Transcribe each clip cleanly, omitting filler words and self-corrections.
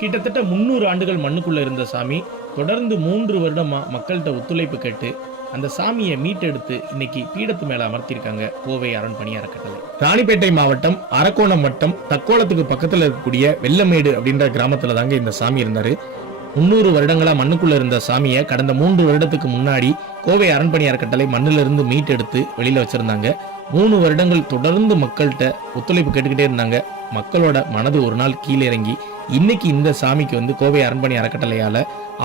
கிட்டத்தட்ட 300 ஆண்டுகள் மண்ணுக்குள்ள இருந்த சாமி தொடர்ந்து 3 வருடமா மக்கள்கிட்ட ஒத்துழைப்பு கேட்டு அந்த சாமியை மீட்டெடுத்து இன்னைக்கு பீடத்து மேல அமர்த்தியிருக்காங்க கோவை அரண்பணி அறக்கட்டளை. ராணிப்பேட்டை மாவட்டம் அரக்கோணம் வட்டம் தக்கோலத்துக்கு பக்கத்துல இருக்கக்கூடிய வெள்ளமேடு அப்படின்ற கிராமத்துல தாங்க இந்த சாமி இருந்தாரு. 300 வருடங்களா மண்ணுக்குள்ள இருந்த சாமியை கடந்த 3 வருடத்துக்கு முன்னாடி கோவை அரண்பணி அறக்கட்டளை மண்ணில இருந்து மீட்டெடுத்து வெளியில வச்சிருந்தாங்க. 3 வருடங்கள் தொடர்ந்து மக்கள்கிட்ட ஒத்துழைப்பு கேட்டுக்கிட்டே இருந்தாங்க. மக்களோட மனது ஒரு நாள் கீழே இறங்கி இன்னைக்கு இந்த சாமிக்கு கோவை அரண்பணி அறக்கட்டளையால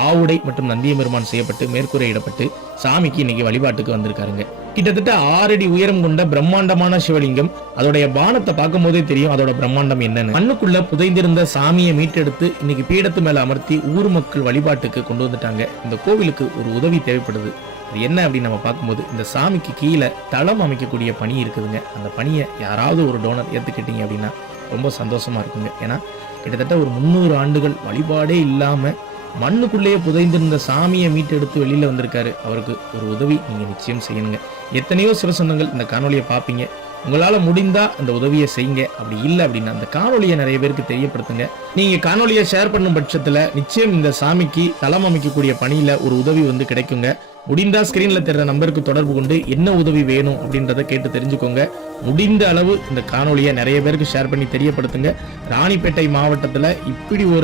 ஆவுடை மற்றும் நந்தியபெருமான் செய்யப்பட்டு மேற்கூரையிடப்பட்டு சாமிக்கு இன்னைக்கு வழிபாட்டுக்கு வந்திருக்காருங்க. கிட்டத்தட்ட 6 அடி உயரம் கொண்ட பிரம்மாண்டமான சிவலிங்கம். அதோடைய பானத்தை பார்க்கும் போதே தெரியும் அதோட பிரம்மாண்டம் என்னன்னு. மண்ணுக்குள்ள புதைந்திருந்த சாமியை மீட்டெடுத்து இன்னைக்கு பீடத்து மேல அமர்த்தி ஊர் மக்கள் வழிபாட்டுக்கு கொண்டு வந்துட்டாங்க. இந்த கோவிலுக்கு ஒரு உதவி தேவைப்படுது. அது என்ன அப்படின்னு நம்ம பார்க்கும்போது இந்த சாமிக்கு கீழே தளம் அமைக்கக்கூடிய பணி இருக்குதுங்க. அந்த பணியை யாராவது ஒரு டோனர் ஏற்றுக்கிட்டீங்க அப்படின்னா ரொம்ப சந்தோஷமா இருக்குங்க. ஏன்னா கிட்டத்தட்ட ஒரு 300 ஆண்டுகள் வழிபாடே இல்லாம மண்ணுக்குள்ளேயே புதைந்திருந்த சாமியை மீட்டெடுத்து வெளியில வந்திருக்காரு. அவருக்கு ஒரு உதவி நீங்க நிச்சயம் செய்யணுங்க. எத்தனையோ சிவசொந்தங்கள் இந்த காணொலியை பார்ப்பீங்க. உங்களால முடிந்தா அந்த உதவியை செய்யுங்க. அப்படி இல்லை அப்படின்னா அந்த காணொலியை நிறைய பேருக்கு தெரியப்படுத்துங்க. நீங்க காணொலியை ஷேர் பண்ணும் பட்சத்துல நிச்சயம் இந்த சாமிக்கு தளம் அமைக்கக்கூடிய பணியில ஒரு உதவி கிடைக்குங்க. முடிந்தா ஸ்கிரீன்ல தெரியற நம்பருக்கு தொடர்பு கொண்டு என்ன உதவி வேணும் அப்படின்றத கேட்டு தெரிஞ்சுக்கோங்க. முடிந்த அளவு இந்த காணொலியை நிறைய பேருக்கு ஷேர் பண்ணி தெரியப்படுத்துங்க. ராணிப்பேட்டை மாவட்டத்துல இப்படி ஒரு